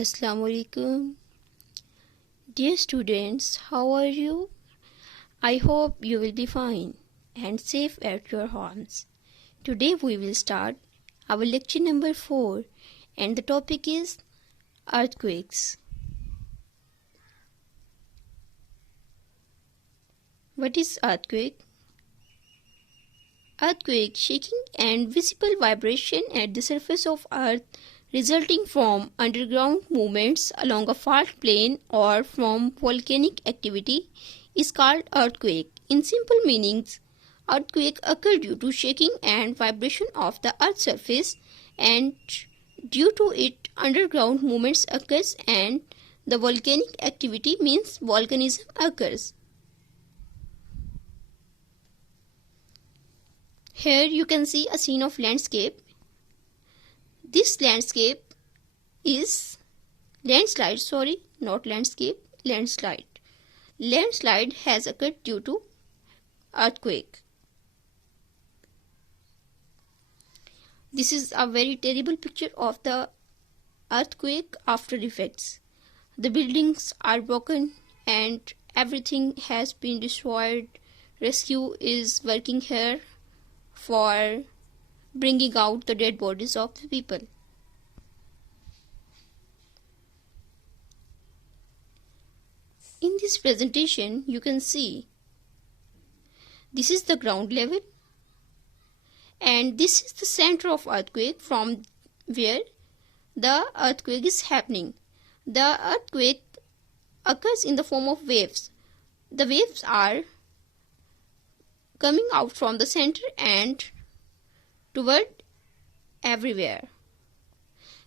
Assalamu alaikum. Dear students, how are you? I hope you will be fine and safe at your homes. Today we will start our lecture number 4 and the topic is earthquakes. What is earthquake? Earthquake, shaking and visible vibration at the surface of earth resulting from underground movements along a fault plane or from volcanic activity is called earthquake. In simple meanings, earthquake occur due to shaking and vibration of the earth's surface, and due to it underground movements occurs and the volcanic activity means volcanism occurs. Here you can see a scene of landscape. This landscape is landslide, landslide. Landslide has occurred due to earthquake. This is a very terrible picture of the earthquake after effects. The buildings are broken and everything has been destroyed. Rescue is working here for bringing out the dead bodies of the people. In this presentation, you can see this is the ground level and this is the center of earthquake from where the earthquake is happening. The earthquake occurs in the form of waves. The waves are coming out from the center and toward everywhere,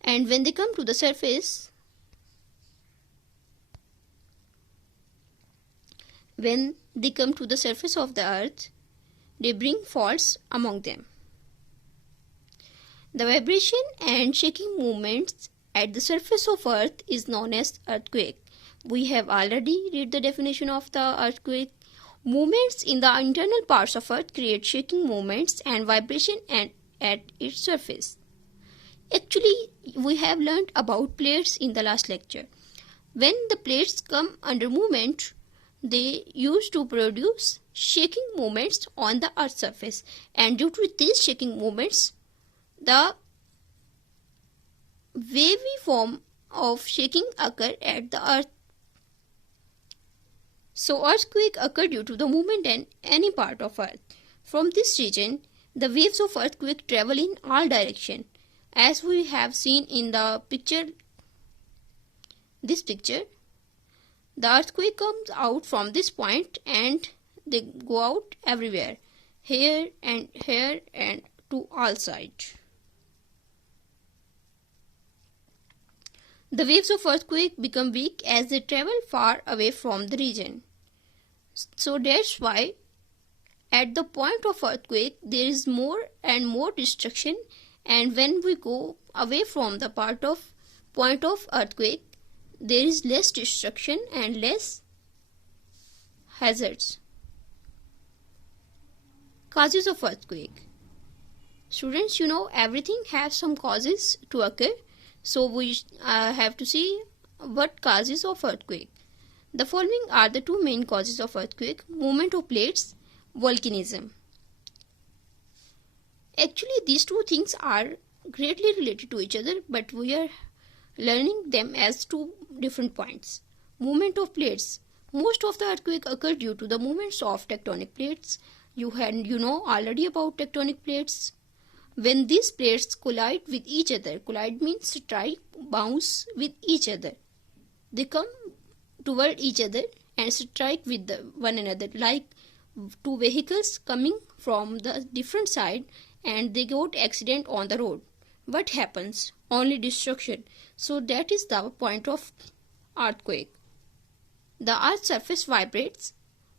and when they come to the surface, of the earth, they bring faults among them. The vibration and shaking movements at the surface of earth is known as earthquake. We have already read the definition of the earthquake. Movements in the internal parts of earth create shaking movements and vibration at its surface. Actually, we have learned about plates in the last lecture. When the plates come under movement, they used to produce shaking movements on the earth's surface, and due to these shaking movements, the wavy form of shaking occur at the earth. So earthquake occur due to the movement in any part of earth. From this region, the waves of earthquake travel in all directions. As we have seen in the picture, the earthquake comes out from this point and they go out everywhere, here and to all sides. The waves of earthquake become weak as they travel far away from the region. So that's why at the point of earthquake there is more and more destruction, and when we go away from the point of earthquake, there is less destruction and less hazards. Causes of earthquake. Students, everything has some causes to occur, so we have to see what causes of earthquake. The following are the two main causes of earthquake: movement of plates, volcanism. Actually, these two things are greatly related to each other, but we are learning them as two different points. Movement of plates. Most of the earthquake occur due to the movements of tectonic plates. You know already about tectonic plates. When these plates collide with each other, collide means strike, bounce with each other. They come toward each other and strike with one another, like two vehicles coming from the different side and they got accident on the road. What happens? Only destruction. So that is the point of earthquake. The earth's surface vibrates.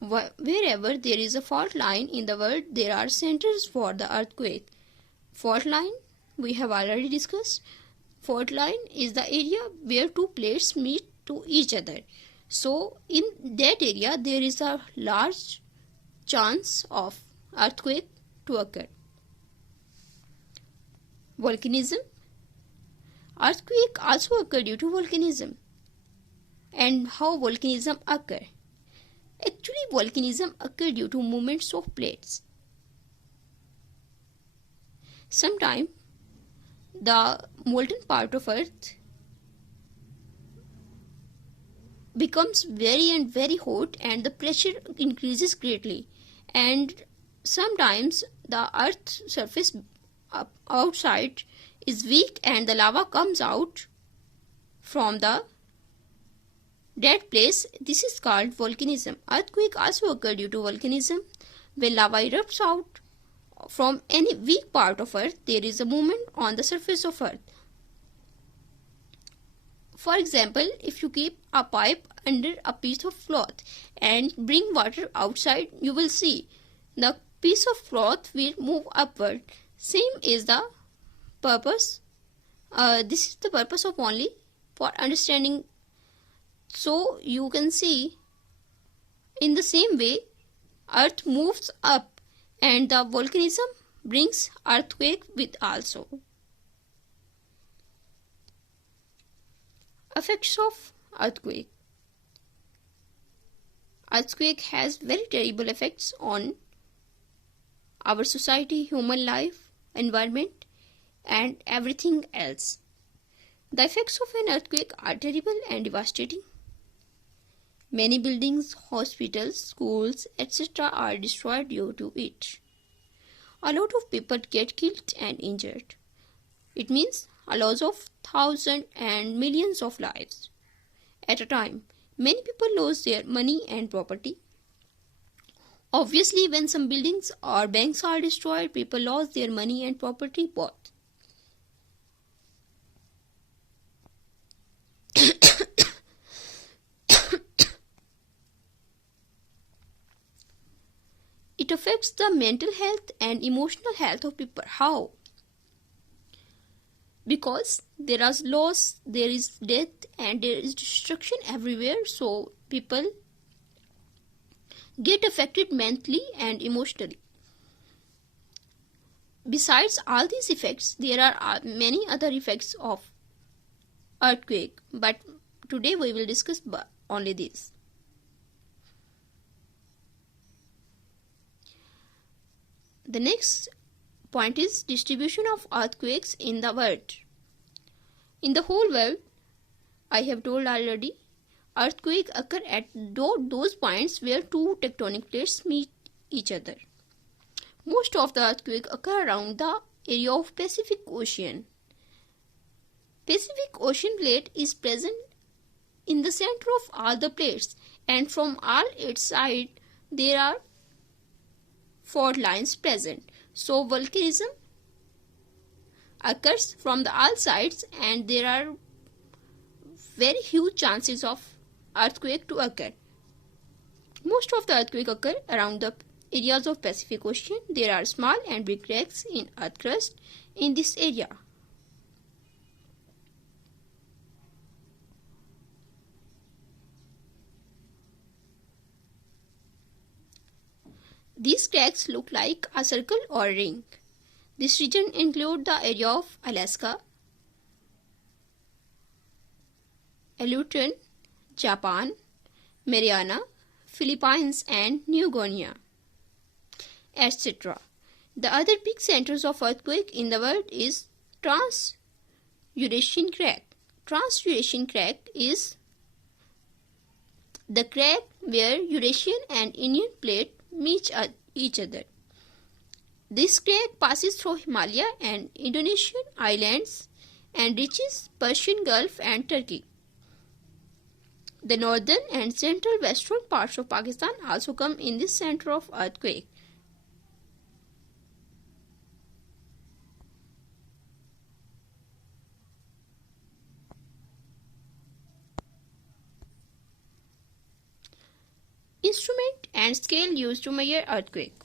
Wherever there is a fault line in the world, there are centers for the earthquake. Fault line we have already discussed. Fault line is the area where two plates meet to each other. So in that area there is a large chance of earthquake to occur. Volcanism. Earthquake also occur due to volcanism. And how volcanism occur? Actually, volcanism occur due to movements of plates. Sometimes the molten part of Earth becomes very hot and the pressure increases greatly, and sometimes the Earth's surface outside is weak and the lava comes out from the dead place. This is called volcanism. Earthquake also occur due to volcanism. When lava erupts out from any weak part of Earth, there is a movement on the surface of Earth. For example, if you keep a pipe under a piece of cloth and bring water outside, you will see the piece of cloth will move upward. Same is the purpose. This is the purpose of only for understanding. So you can see in the same way Earth moves up and the volcanism brings earthquake with also. Effects of earthquake. Earthquake has very terrible effects on our society, human life, environment, and everything else. The effects of an earthquake are terrible and devastating. Many buildings, hospitals, schools, etc. are destroyed due to it. A lot of people get killed and injured. It means a loss of thousands and millions of lives at a time. Many people lose their money and property. Obviously, when some buildings or banks are destroyed, people lose their money and property both. It affects the mental health and emotional health of people. How? Because there is loss, there is death, and there is destruction everywhere, so people get affected mentally and emotionally. Besides all these effects, there are many other effects of earthquake, but today we will discuss only these. The next point is distribution of earthquakes in the world. In the whole world, I have told already, earthquakes occur at those points where two tectonic plates meet each other. Most of the earthquakes occur around the area of Pacific Ocean. Pacific Ocean plate is present in the center of all the plates, and from all its sides there are fault lines present. So volcanism occurs from the all sides, and there are very huge chances of earthquake to occur. Most of the earthquake occur around the areas of Pacific Ocean. There are small and big cracks in earth crust in this area. These cracks look like a circle or ring. This region includes the area of Alaska, Aleutian, Japan, Mariana, Philippines, and New Guinea, etc. The other big centers of earthquake in the world is Trans-Eurasian crack. Trans-Eurasian crack is the crack where Eurasian and Indian plate meet each other. This crack passes through Himalaya and Indonesian islands and reaches Persian Gulf and Turkey. The northern and central western parts of Pakistan also come in this center of earthquake. Instrument and scale used to measure earthquake.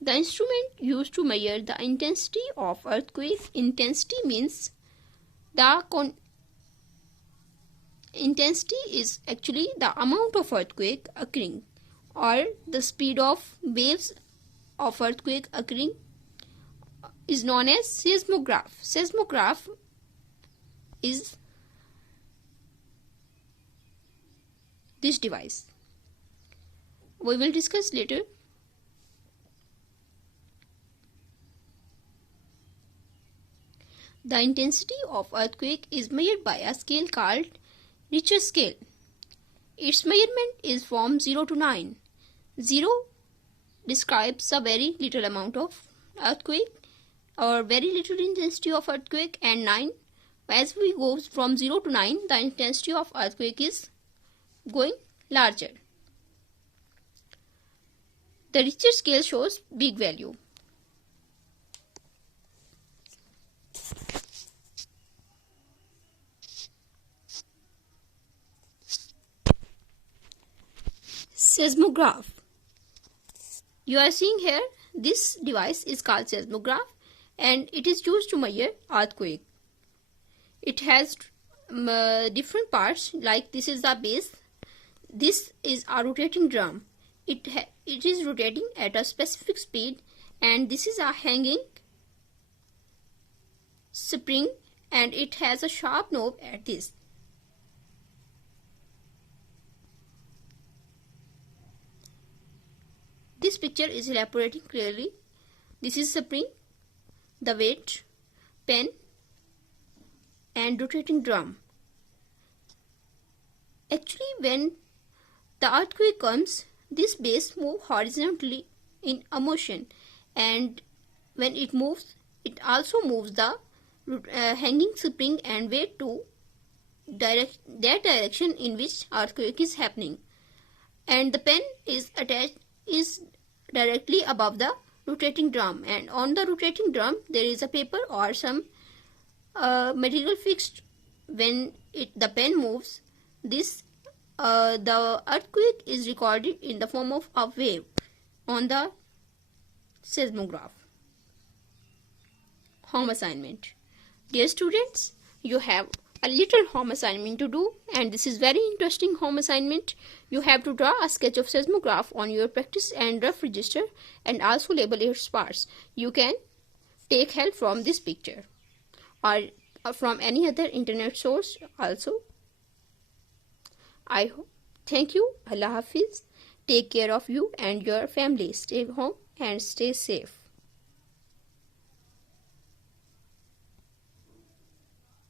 The instrument used to measure the intensity of earthquake. Intensity means the intensity is actually the amount of earthquake occurring, or the speed of waves of earthquake occurring is known as seismograph. Seismograph is this device. We will discuss later. The intensity of earthquake is measured by a scale called Richter scale. Its measurement is from 0 to 9. 0 describes a very little amount of earthquake or very little intensity of earthquake, and 9, as we go from 0 to 9, the intensity of earthquake is going larger. The Richter scale shows big value. Seismograph. You are seeing here, this device is called seismograph and it is used to measure earthquake. It has different parts, like this is the base. This is a rotating drum. It is rotating at a specific speed, and this is a hanging spring and it has a sharp knob at this. This picture is elaborating clearly. This is spring, the weight, pen and rotating drum. Actually, when the earthquake comes, this base moves horizontally in a motion, and when it moves, it also moves the hanging spring and weight to that direction in which earthquake is happening. And the pen is directly above the rotating drum, and on the rotating drum there is a paper or some material fixed. When the pen moves, the earthquake is recorded in the form of a wave on the seismograph. Home assignment. Dear students, you have a little home assignment to do, and this is very interesting home assignment. You have to draw a sketch of seismograph on your practice and rough register and also label its parts. You can take help from this picture or from any other internet source also. I thank you. Allah Hafiz. Take care of you and your family. Stay home and stay safe.